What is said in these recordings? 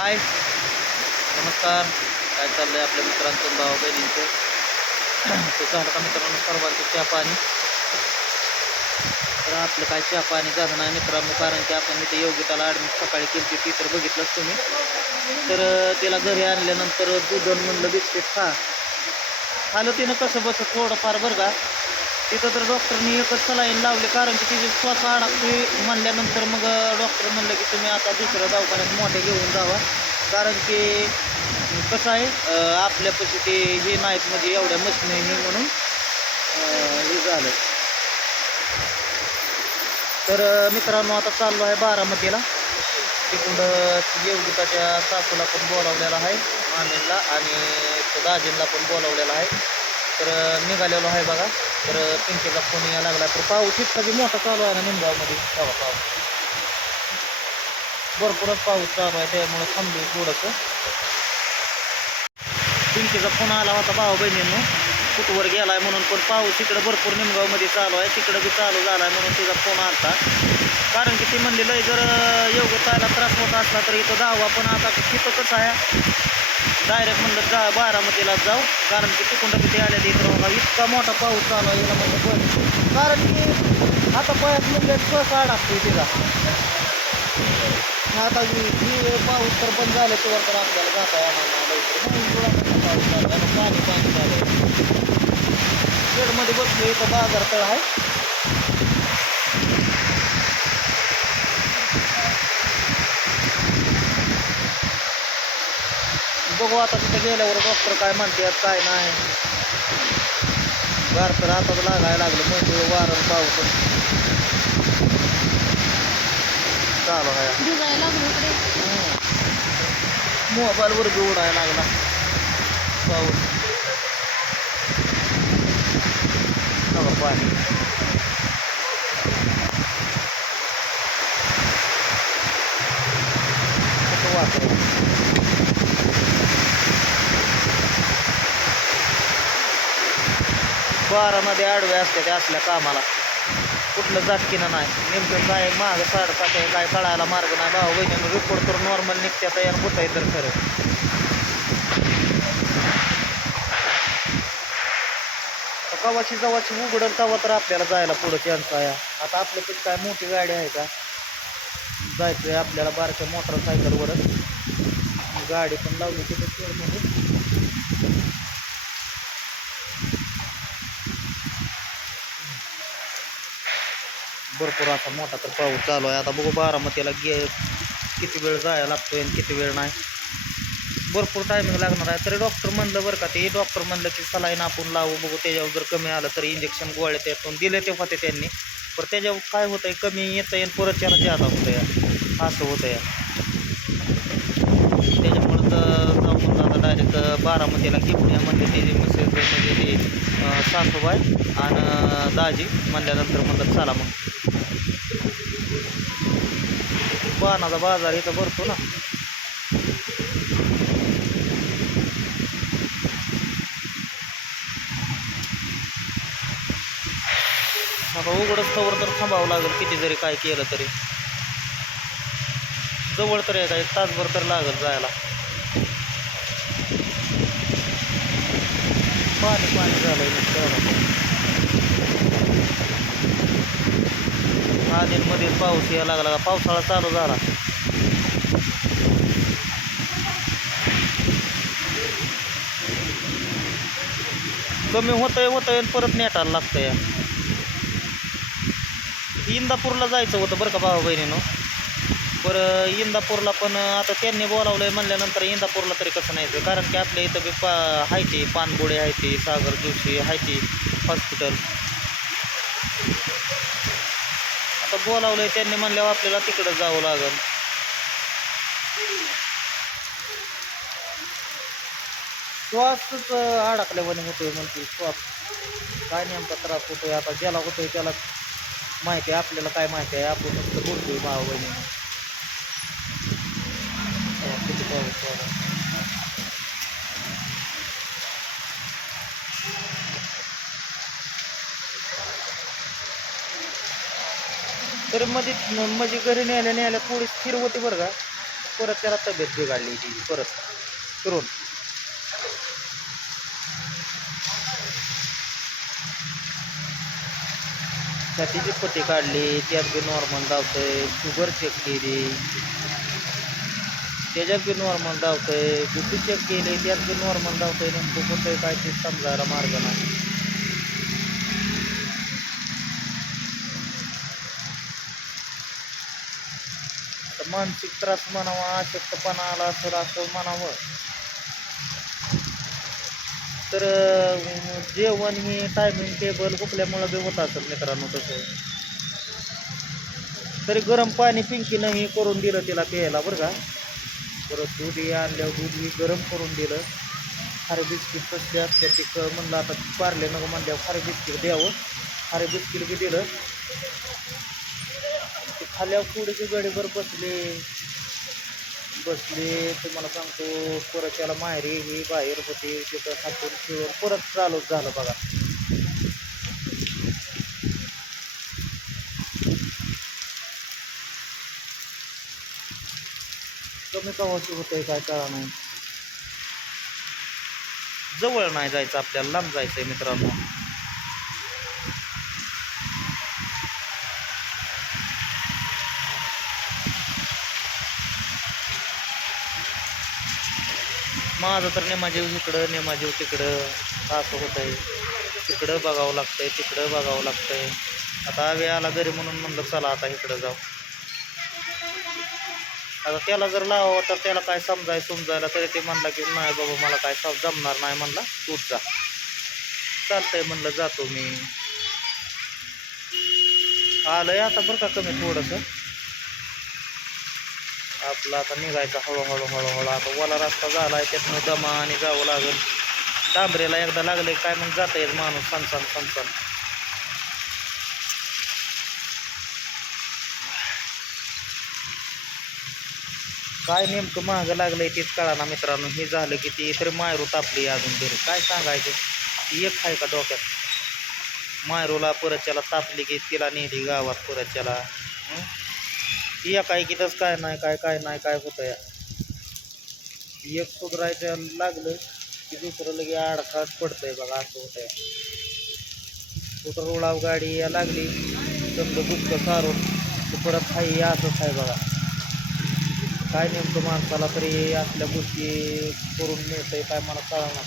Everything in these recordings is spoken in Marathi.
हाय. नमस्कार. काय चाललं आहे आपल्या मित्रांचं भाऊ बहिणींचं तो झालं का मित्रांनो सर्वांचं चहा पाणी. तर आपलं काय चहा पाणी झालं नाही मित्रांनो कारण की आपण इथे योगिताला ॲडमिट सकाळी केली ती तर बघितलंच तुम्ही. तर तिला घरी आणल्यानंतर दुधन म्हणलं बिस्किट खा. खालं तिनं कसं बसं थोडंफार बरं का. तिथं तर डॉक्टरनी एकच सलाईन लावली कारण की तिची श्वास अडकते म्हणल्यानंतर मग डॉक्टर म्हणलं की तुम्ही आता दुसऱ्या दवाखान्यात मोठे घेऊन जावा. कारण की कसं आहे आपल्यापाशी ते हे नाहीत म्हणजे एवढ्या मशीन हे म्हणून हे झालं. तर मित्रांनो आता चाललो आहे बारामतीला. तिकडं देवगीताच्या सासूला पण बोलावलेला आहे मामीला आणि तो दाजींना पण बोलावलेला आहे. तर निघालेलो आहे बघा. तर अं, फोन यायला लागला. तर पाऊस इतका बी मोठा चालू आहे ना निमगावमध्ये तेव्हा पाऊस भरपूरच पाऊस चालू आहे त्यामुळे थांबलो थोडंसं. पिंकीचा फोन आला होता भाऊ बहिणींनो कुठवर आहे म्हणून पण पाऊस इकडं भरपूर निमगावमध्ये चालू आहे. तिकडं बी चालू झाला आहे म्हणून तिचा फोन आलता. कारण की ती म्हणली लय जर योग्य जायला त्रास होत असला तर इथं दहावा पण आता तिथं कसं आहे डायरेक्ट म्हणलं जा बारामतीलाच जाऊ. कारण की तिकडं किती आलेली इथं बघा इतका मोठा पाऊस चालू आहे याला म्हणलं पण कारण की आता पायात म्हणजे स्वस अडकते तिला. आता ही पाऊस तर बंद झाल्याशिवाय तर आपल्याला जाता येणार नाही. थोडा पाऊस चालू आहे पाणी पाणी झालं शेडमध्ये बसलो इथं बाजार तळ आहे. बघू आता तिथे गेल्यावर डॉक्टर काय म्हणतात काय नाही. गार तर आता लागायला लागलं म्हणजे वारं पाऊस चालू आहे. मोबाईलवर बी उडायला लागला. पाऊस. पाणी. बारामध्ये आडवे असते ते असल्या कामाला. कुठलं जाटकीनं नाही. नेमकं काय मागं साडेसात आहे काय कळायला मार्ग नाही. भाऊ बहिणीनं रिपोर्ट तर नॉर्मल निघते तयार होत आहे तर खरं. कवाची जवाची उघडल तवा तर आपल्याला जायला पुढं चान्स आहे. आता आपल्याकडे काय मोठी गाडी आहे का? जायचं आहे आपल्याला बारक्या मोटरसायकलवरच गाडी पण लावली तिथे भरपूर असा मोठा तर पाऊस चालू आहे. आता बघू बारामतीला गे किती वेळ जायला लागतोय आणि किती वेळ नाही. भरपूर टायमिंग लागणार आहे. तरी डॉक्टर म्हणलं बरं का ते डॉक्टर म्हणलं की सलाईन आपण लावू बघू त्याच्यावर जर कमी आलं तर इंजेक्शन गोळ्या त्यातून दिले तेव्हा ते त्यांनी. पण त्याच्यावर काय होतं आहे कमी येतं येईल परत त्याला जादा होतं या असं होतं या त्याच्यामुळं तर जाऊन आता डायरेक्ट बारामतीला घेऊन या म्हणजे त्याची मिसेस म्हणजे ते सासूबाई आणि दाजी म्हणल्यानंतर म्हणलं चला मग. बाणाचा बाजार इथं भरतो ना. आता उघडच तवर तर थांबावं लागेल किती जरी काय केलं तरी. जवळ तर आहे एक तासभर तर लागेल जायला. पाणी पाणी झालं नुसतं आधीमध्ये पाऊस यायला लागला का? पावसाळा चालू झाला. कमी होतंय होतंय आणि परत नेटायला लागतंय. इंदापूरला जायचं होतं बरं का भावा बहिणीनं. बरं इंदापूरला पण आता त्यांनी बोलावलं आहे म्हणल्यानंतर इंदापूरला तरी कसं नाही कारण की आपल्या इथं बी पा आहे ती पानबुडे आहे ती सागर जोशी आहे ती हॉस्पिटल आता बोलावलं आहे त्यांनी म्हणल्यावर आपल्याला तिकडं जावं लागेल. श्वासच अडकल्यावाने होतोय म्हणते श्वास काय नेमका त्रास होतोय? आता ज्याला होतोय त्याला माहिती आहे आपल्याला काय माहिती आहे आपण फक्त बोलतोय भाऊ बहिणी तर मध्ये म्हणजे घरी न्यायला न्यायला थोडी स्थिर होती बरं का. परत त्याला तब्येत बिघडली ती परत. करून. छातीची पट्टी काढली त्यात बी नॉर्मल धावतंय शुगर चेक केली. त्याच्यात बी नॉर्मल धावतंय बीपी चेक केली त्यात बी नॉर्मल धावतंय नेमकं होतंय काय ते समजायला मार्ग नाही. मानसिक त्रास म्हणावा अशक्तपणा आला असेल असं म्हणावं. तर जेवण हे टायमिंग टेबल कुठल्यामुळं बी होत असेल मित्रांनो तसं. तरी गरम पाणी पिंकीनं ही करून दिलं तिला प्यायला बरं का. परत दूध हे आणल्यावर दूध ही गरम करून दिलं. खारे बिस्किट कसले असते ते म्हणलं आता पारले नको म्हणल्यावर खारे बिस्किट द्यावं. खारे बिस्किट बी दिलं. ते खाल्ल्यावर पुढेची गडीभर बसले. बसले तुम्हाला सांगतो परत त्याला माहेरी ही बाहेर होती तिथं खातून खेळून परत चालूच झालं बघा. कमी कवाशी होतंय काय कळा नाही. जवळ नाही जायचं आपल्याला लांब जायचंय मित्रांनो. माझं तर नेमाजीव इकडं नेमाजीव तिकडं. असं होतंय. तिकडं बघावं लागतंय तिकडं बघावं लागतंय. आता वेळ आला घरी म्हणून म्हणलं चला आता इकडं जाऊ. आता त्याला जर लावावं तर त्याला काय समजाय समजायला तरी ते म्हणला की नाही बाबा मला काय जमणार नाही म्हणला. तूच जा. चालतंय म्हणलं जातो मी. आलंय आता बरं का कमी थोडंसं. आपलं आता निघायचं हळूहळू हळूहळू. आता ओला रस्ता झाला आहे त्यातनं दमा आणि जावं लागेल. डांबरेला एकदा लागले काय मग जाता येईल माणूस सणसण सणसण काय नेमकं महाग लागलंय तेच कळा ना मित्रांनो. हे झालं की ती तरी मायरू तापली अजून घरी काय सांगायचं? ती एक आहे का डोक्यात? मायरूला परत त्याला तापली की तिला नेली गावात परत त्याला. या काय कितच काय नाही काय काय नाही काय होतं या एक सुधरायचं लागलं की दुसरं लगे आडखात पडतंय बघा असं होतंय. कुठं रुळाव गाडी या लागली समजा दुसरं सारून परत हाय असंच आहे बघा. काय नेमकं माणसाला तरी असल्या गोष्टी करून मिळतंय काय मला कळणार.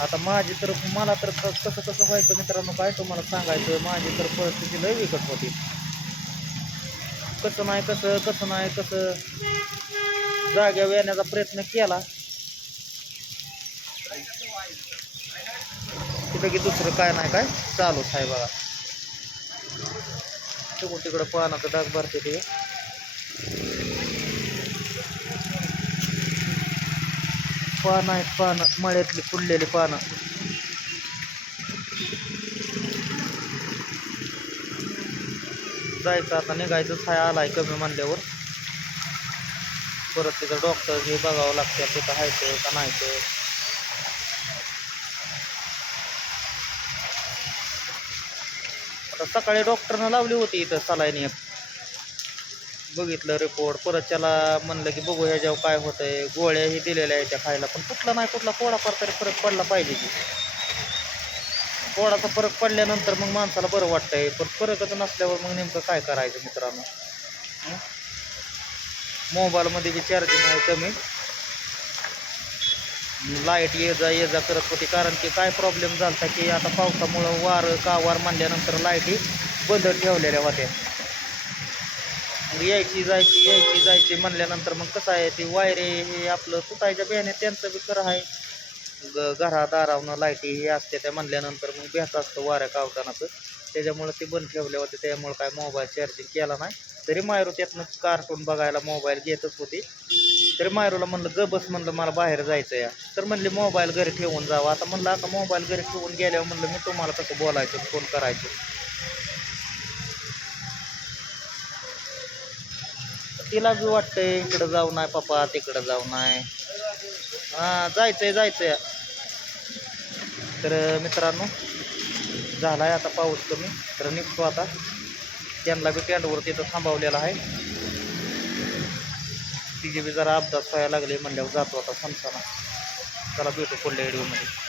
आता माझी तर मला तर कसं कसं व्हायचं मित्रांनो काय तुम्हाला सांगायचं? माझी तर परिस्थिती लय विकट होती. कसं नाही कसं कसं नाही कसं. जाग्यावर येण्याचा प्रयत्न केला. तिथं की दुसरं काय नाही काय? चालूच आहे बघा. तिकडून तिकडं पानाचं डाग भरते ते. पानं आहेत पानं मळ्यातली फुललेली पानं. जायचं आता निघायचंच हाय आलाय कमी म्हणल्यावर. परत तिथं डॉक्टर हे बघावं लागतं तिथं हायचं का नाही ते. आता सकाळी डॉक्टरनं लावली होती इथं सलाईन एक. बघितलं रिपोर्ट परत त्याला म्हणलं की बघू ह्याच्यावर काय होतंय. गोळ्याही दिलेल्या आहेत त्या खायला पण कुठला नाही कुठला थोडाफार तरी फरक पडला पाहिजे. की थोडासा फरक पडल्यानंतर मग माणसाला बरं वाटतंय. पण फरकच नसल्यावर मग नेमकं काय करायचं मित्रांनो? मोबाईलमध्ये बी चार्जिंग आहे कमी. लाइट ये जा ये जा करत होती. कारण की काय प्रॉब्लेम झाला की आता पावसामुळं वार का वार मानल्यानंतर लाईटी बंद ठेवलेल्या होत्या. मग यायची जायची यायची जायची म्हणल्यानंतर मग कसं आहे ती वायरे हे आपलं तुटायच्या बियाणे त्यांचं बी खरं आहे. ग घरा दारावनं लाईटी हे असते त्या म्हणल्यानंतर मग भेट असतं वाऱ्या कावतानाचं. त्याच्यामुळं ते बंद ठेवले होते त्यामुळं काय मोबाईल चार्जिंग केला नाही. तरी मायरू त्यातनं कार्टून बघायला मोबाईल घेतच होती. तरी मायरूला म्हणलं ग बस म्हणलं मला बाहेर जायचं या. तर म्हणले मोबाईल घरी ठेवून जावं. आता म्हणलं आता मोबाईल घरी ठेवून गेल्यावर म्हणलं मी तुम्हाला कसं बोलायचं फोन करायचं? तिला बी वाटतंय इकडं जाऊ नाही पप्पा तिकडं जाऊ नाही. हां जायचंय जायचंय. तर मित्रांनो झाला आहे आता पाऊस कमी तर निघतो आता. त्यांना बी टँडवरती तिथं थांबवलेला आहे. तिचे बी जरा अपघात व्हायला लागले म्हणल्यावर जातो आता समसाना चला भेटू पुढल्या व्हिडिओमध्ये.